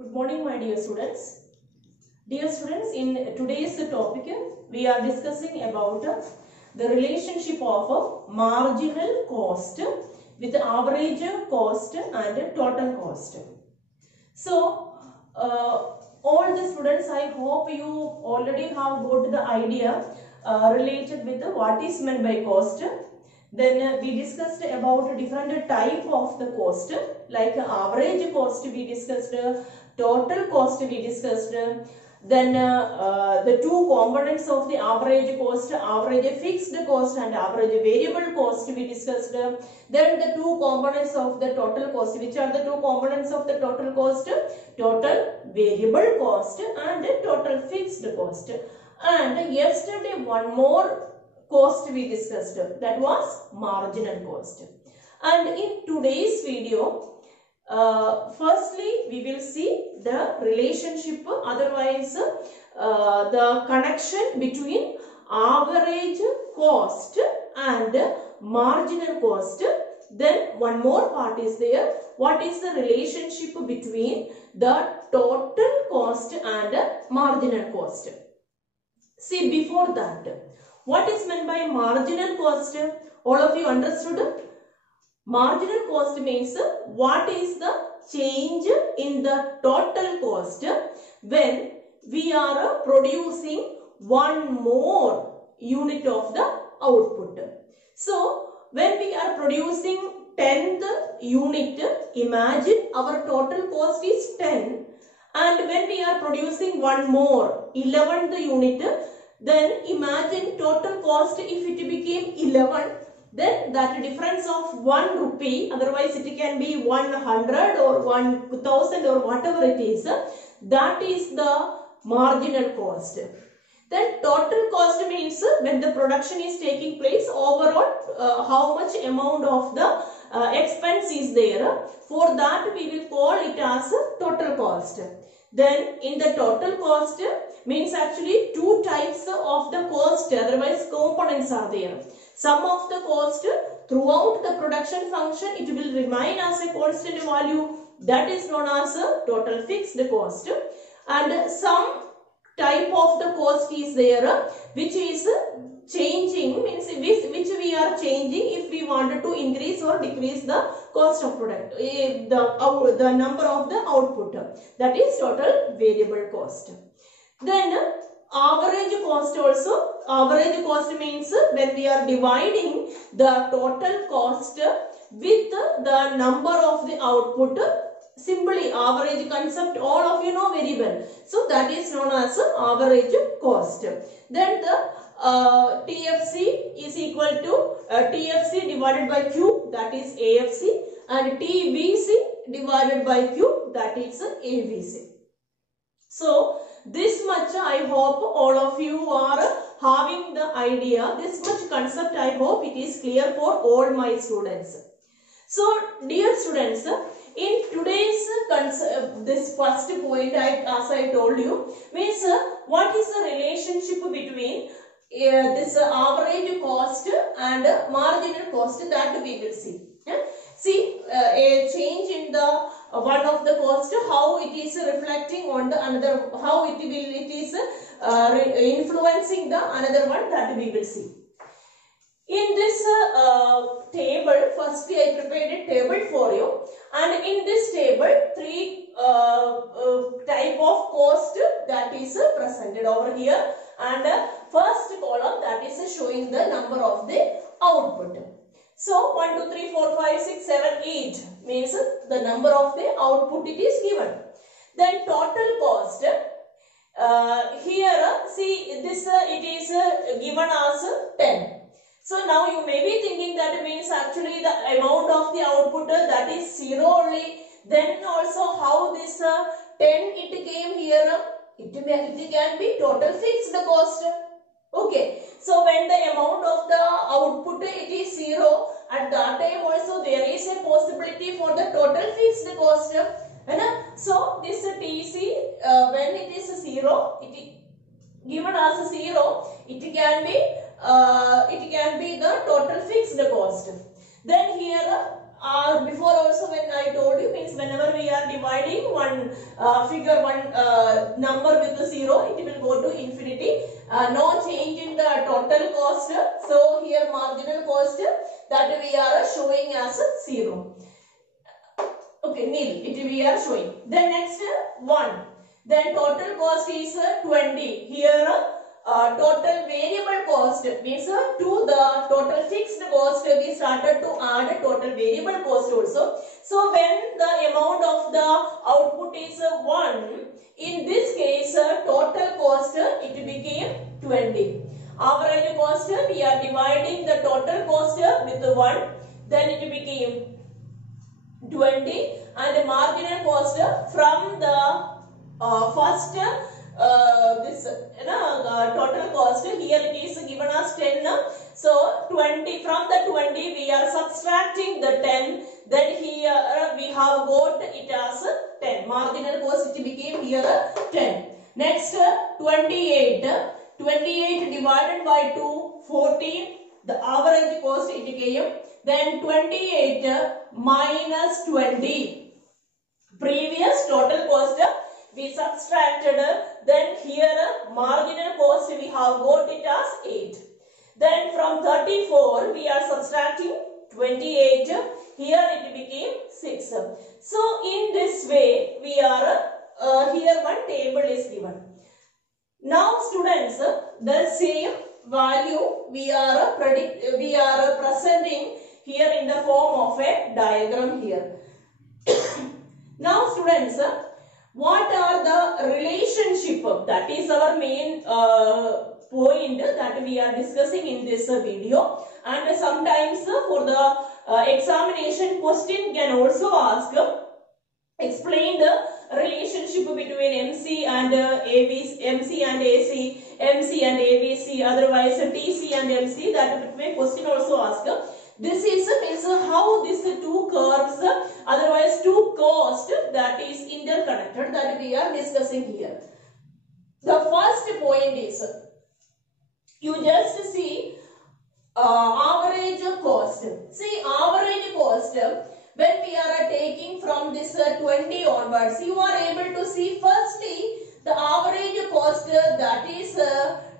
Good morning, my dear students. Dear students, in today's topic, we are discussing about the relationship of marginal cost with average cost and total cost. So, all the students, I hope you already have got the idea related with what is meant by cost. Then we discussed about different type of the cost, like average cost we discussed, total cost we discussed. Then the two components of the average cost, average fixed cost and average variable cost we discussed. Then the two components of the total cost. Which are the two components of the total cost? Total variable cost and total fixed cost. And yesterday one more cost we discussed, that was marginal cost. And in today's video, firstly we will see the relationship, otherwise the connection between average cost and marginal cost. Then one more part is there, what is the relationship between the total cost and marginal cost. See, before that, what is meant by marginal cost? All of you understood? Marginal cost means what is the change in the total cost when we are producing one more unit of the output. So, when we are producing 10th unit, imagine our total cost is 10, and when we are producing one more 11th unit, then imagine total cost if it became 11, then that difference of 1 rupee, otherwise it can be 100 or 1000 or whatever it is, that is the marginal cost. Then total cost means when the production is taking place, overall how much amount of the expense is there. For that we will call it as total cost. Then in the total cost means actually two types of the cost, otherwise components are there. Some of the cost throughout the production function, it will remain as a constant value, that is known as a total fixed cost. And some type of the cost is there which is changing, means which we are changing if we wanted to increase or decrease the cost of product, the number of the output, that is total variable cost. Then average cost also, average cost means when we are dividing the total cost with the number of the output. Simply average concept all of you know very well. So that is known as average cost. Then the TFC is equal to TFC divided by Q, that is AFC, and TVC divided by Q, that is AVC. So this much I hope all of you are having the idea. This much concept I hope it is clear for all my students. So dear students, in today's this first point, as I told you, means what is the relationship between this average cost and marginal cost, that we will see. See a change in the one of the cost, how it is reflecting on the another, how it is influencing the another one, that we will see. In this table, firstly I prepared a table for you, and in this table three type of cost that is presented over here, and first column that is showing the number of the output. So 1, 2, 3, 4, 5, 6, 7, 8 means the number of the output it is given. Then total cost, here see this it is given as 10. So now you may be thinking that means actually the amount of the output that is 0 only. Then also how this 10 it came here, it can be total fixed cost. Okay, so when the amount of the output it is 0, at that time also there is a possibility for the total fixed cost. So this TC when it is 0, it given as 0, it can be the total fixed cost. Then here before also when I told you, means whenever we are dividing one number with the 0, it will go to infinity. No change in the total cost. So here marginal cost that we are showing as 0. Okay, nil. It we are showing. Then next 1. Then total cost is 20. Here total variable cost means to the total fixed cost we started to add total variable cost also. So when the amount of the output is 1, in this case total cost it became 20. Average cost we are dividing the total cost with 1, then it became 20, and the marginal cost from the first total cost, here it is given as 10. So 20, from the 20 we are subtracting the 10, then here we have got it as 10. Marginal cost it became here 10. Next 28. 28 divided by 2, 14. The average cost it came. Then 28 minus 20. Previous total cost we subtracted, then here marginal cost we have got it as 8. Then from 34 we are subtracting 28, here it became 6. So in this way we are here one table is given. Now students, the same value we are presenting here in the form of a diagram here. Now students, what are the relationship? That is our main point that we are discussing in this video. And sometimes for the examination question can also ask, explain the relationship between MC and ABC, MC and AC, MC and ABC, otherwise TC and MC. That question also ask. This is means how these two curves, otherwise two costs, that is interconnected, that we are discussing here. The first point is, you just see average cost. See average cost, when we are taking from this 20 onwards, you are able to see firstly the average cost that is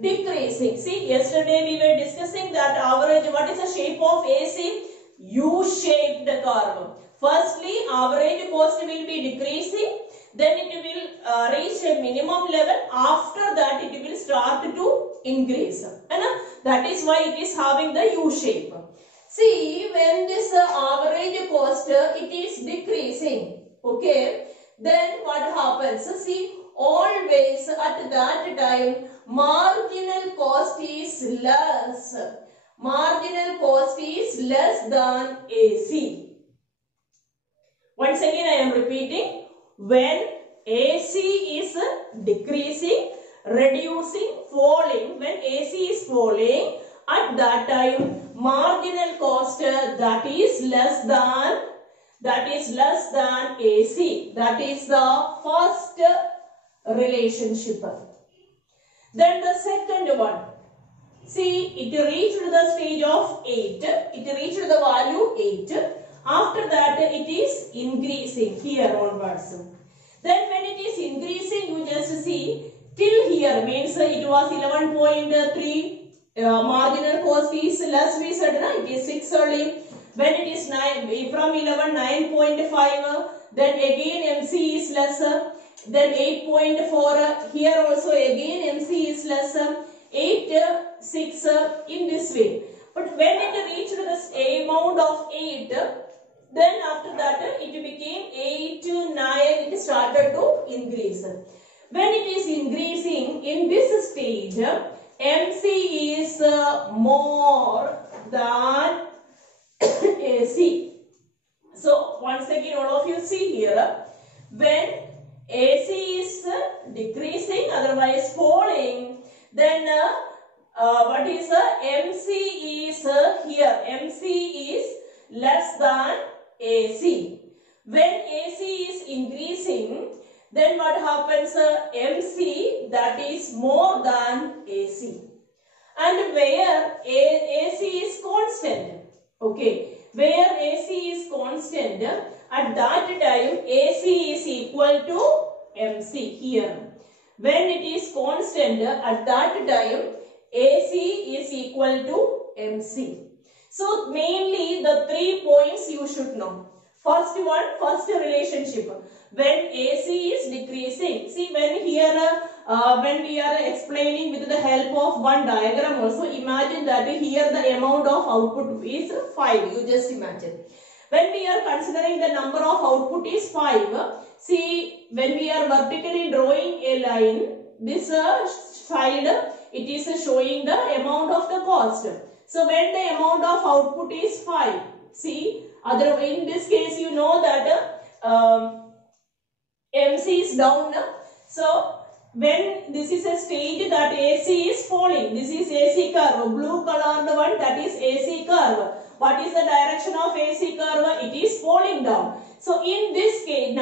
decreasing. See, yesterday we were discussing that average, what is the shape of AC? U-shaped curve. Firstly, average cost will be decreasing, then it will reach a minimum level. After that, it will start to increase. And that is why it is having the U-shape. See, when this average cost it is decreasing, okay, then what happens? See, always at that time marginal cost is less. Marginal cost is less than AC. Once again I am repeating, when AC is decreasing, reducing, falling, when AC is falling, at that time marginal cost that is less than AC. That is the first relationship. Then the second one, see, it reached the stage of 8, it reached the value 8. After that it is increasing here onwards. Then when it is increasing, you just see till here, means it was 11.3, marginal cost is less, we said, it is 6 only. When it is 9, from 11, 9.5, then again MC is lesser. Then 8.4, here also again MC is lesser. 8, 6, in this way. But when it reached the amount of 8, then after that it became 8 to 9, it started to increase. When it is increasing, in this stage, MC is more than AC. So once again all of you see here, when AC is decreasing, otherwise falling, then what is MC is here, MC is less than AC. When AC is increasing, then what happens? MC that is more than AC. And where AC is constant. Okay. where AC is constant, at that time AC is equal to MC here. When it is constant, at that time AC is equal to MC. So mainly the 3 points you should know. First relationship. When AC is decreasing, see when here when we are explaining with the help of one diagram also, imagine that here the amount of output is 5. You just imagine. When we are considering the number of output is 5, see when we are vertically drawing a line, this side it is showing the amount of the cost. So when the amount of output is 5, see in this case you know that MC is down. So when this is a stage that AC is falling, this is AC curve, blue colored one, that is AC curve. What is the direction of AC curve? It is falling down. So in this case,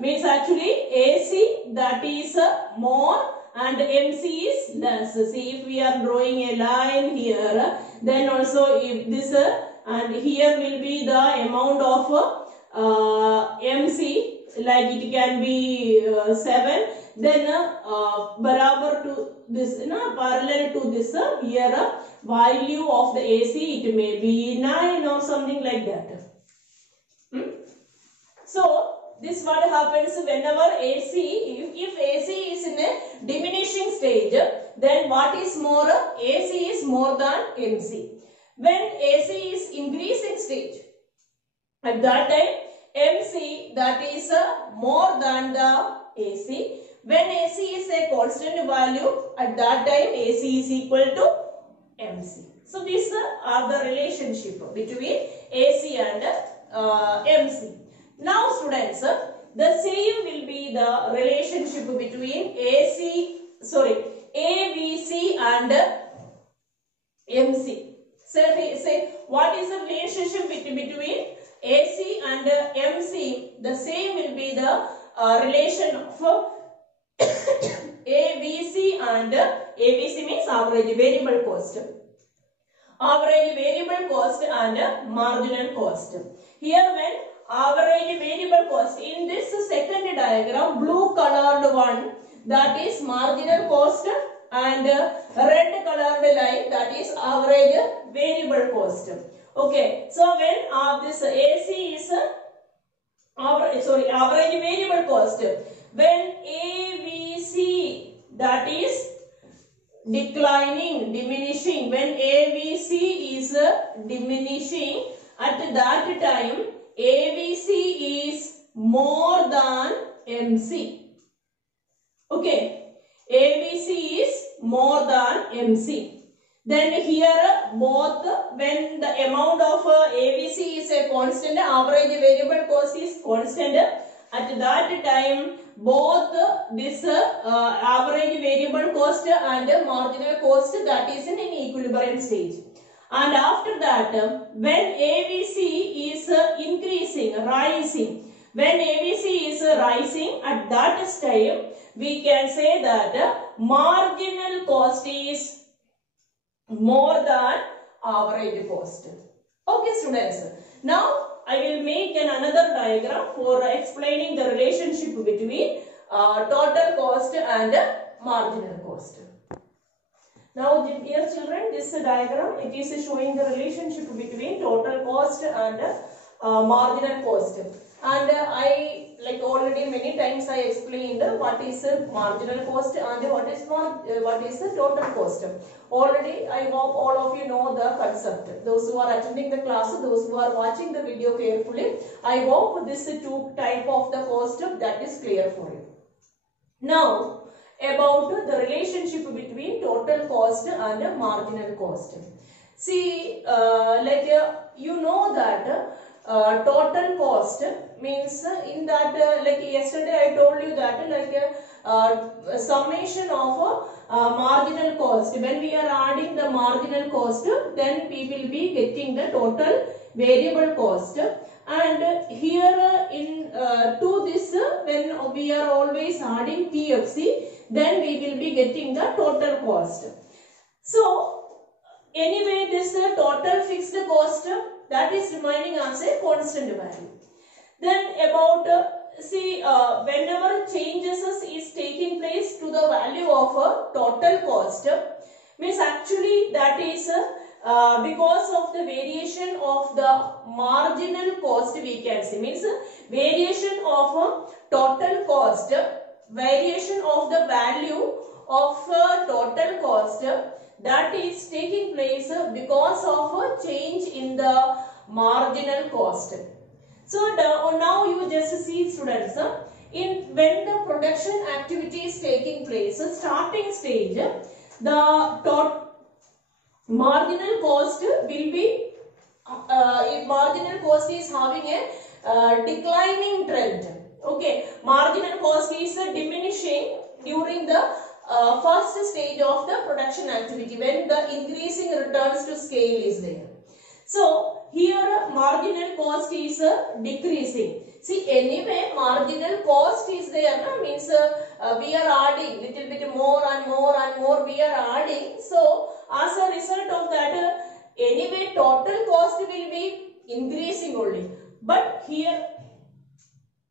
means actually AC that is more and MC is less. See if we are drawing a line here, then also if this and here will be the amount of MC, like it can be 7, then barabar to this, parallel to this here value of the AC, it may be 9 or something like that. So this what happens whenever AC, if AC is in a diminishing stage, then what is more? AC is more than MC. When AC is increasing stage, at that time MC that is more than the AC. When AC is a constant value, at that time AC is equal to MC. So these are the relationship between AC and MC. Now students, the same will be the relationship between AVC and MC. Say what is the relationship between AC and MC? The same will be the relation of AVC and AVC means average variable cost. Average variable cost and marginal cost. Here when average variable cost, in this second diagram, blue colored one, that is marginal cost, and red colored line, that is average variable cost. Okay, so when this AC is average variable cost, when AVC that is diminishing, when AVC is diminishing, at that time AVC is more than MC. Okay, AVC is more than MC. Then here both, when the amount of AVC is a constant, average variable cost is constant, at that time both this average variable cost and marginal cost, that is in an equilibrium stage. And after that, when AVC is increasing, rising, when AVC is rising, at that time we can say that marginal cost is more than average cost. Okay students, now I will make another diagram for explaining the relationship between total cost and marginal cost. Now dear children, this diagram, it is showing the relationship between total cost and marginal cost. And I, like already many times I explained what is marginal cost and what is the total cost. Already I hope all of you know the concept. Those who are attending the class, those who are watching the video carefully, I hope this two type of the cost that is clear for you. Now about the relationship between total cost and marginal cost. See, you know that total cost means in that like yesterday I told you that like summation of marginal cost. When we are adding the marginal cost, then we will be getting the total variable cost. And here in to this, when we are always adding TFC, then we will be getting the total cost. So anyway, this total fixed cost that is remaining as a constant value. Then about whenever changes is taking place to the value of total cost, means actually that is because of the variation of the marginal cost, we can see, means variation of total cost, variation of the value of total cost, that is taking place because of a change in the marginal cost. So now you just see, students, in when the production activity is taking place, starting stage, the marginal cost will be, if marginal cost is having a declining trend. Okay, marginal cost is diminishing during the first stage of the production activity, when the increasing returns to scale is there. So here marginal cost is decreasing. See, anyway marginal cost is there, no? Means we are adding little bit more and more and more we are adding. So as a result of that, anyway total cost will be increasing only. But here,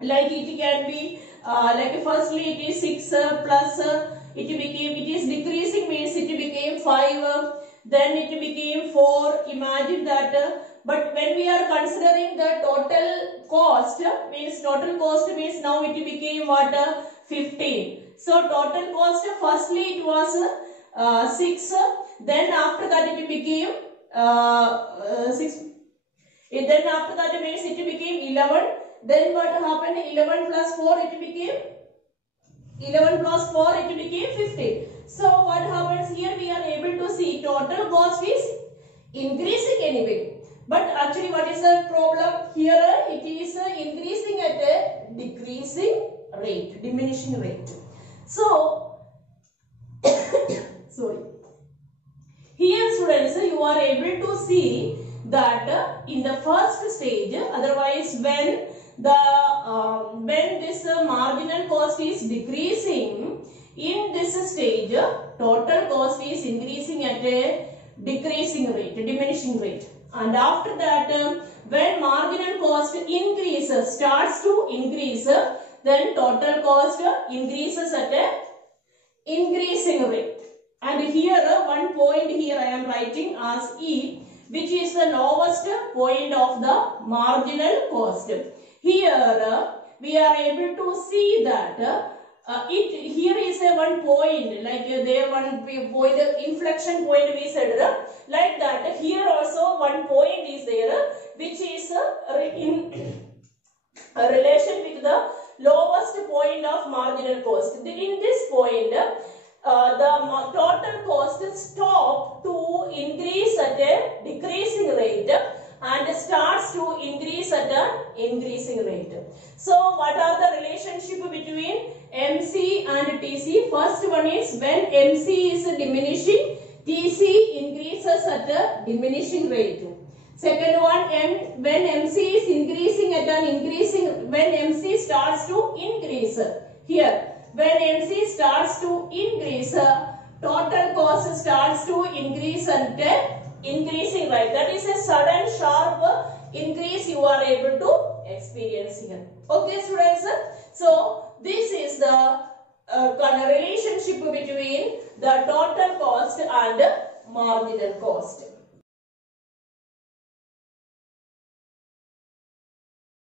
like it can be like firstly it is 6 plus it is decreasing, means it became 5, then it became 4. Imagine that. But when we are considering the total cost, means now it became what, 15. So total cost, firstly it was 6, then after that it became 6. Then after that means it became 11. Then what happened? 11 plus 4 it became 11 plus 4 it became 15. So what happens here? We are able to see total cost is increasing anyway. But actually what is the problem? Here it is increasing at a decreasing rate, diminishing rate. So, sorry. Here students, you are able to see that in the first stage, otherwise when this marginal cost is decreasing, in this stage total cost is increasing at a decreasing rate, diminishing rate. And after that, when marginal cost increases, starts to increase, then total cost increases at a increasing rate. And here one point here I am writing as E, which is the lowest point of the marginal cost. Here we are able to see that here is a one point, like there one point, inflection point we said, like that. Here also one point is there, which is in relation with the lowest point of marginal cost. In this point, the total cost stops to increase at a decreasing rate and starts to increase at an increasing rate. So what are the relationship between MC and TC? First one is when MC is diminishing, TC increases at a diminishing rate. Second one, when MC is increasing at an increasing, when MC starts to increase. Here, when MC starts to increase, total cost starts to increase at a increasing rate. That is a sudden sharp increase you are able to experience here. Okay students, so this is the relationship between the total cost and marginal cost.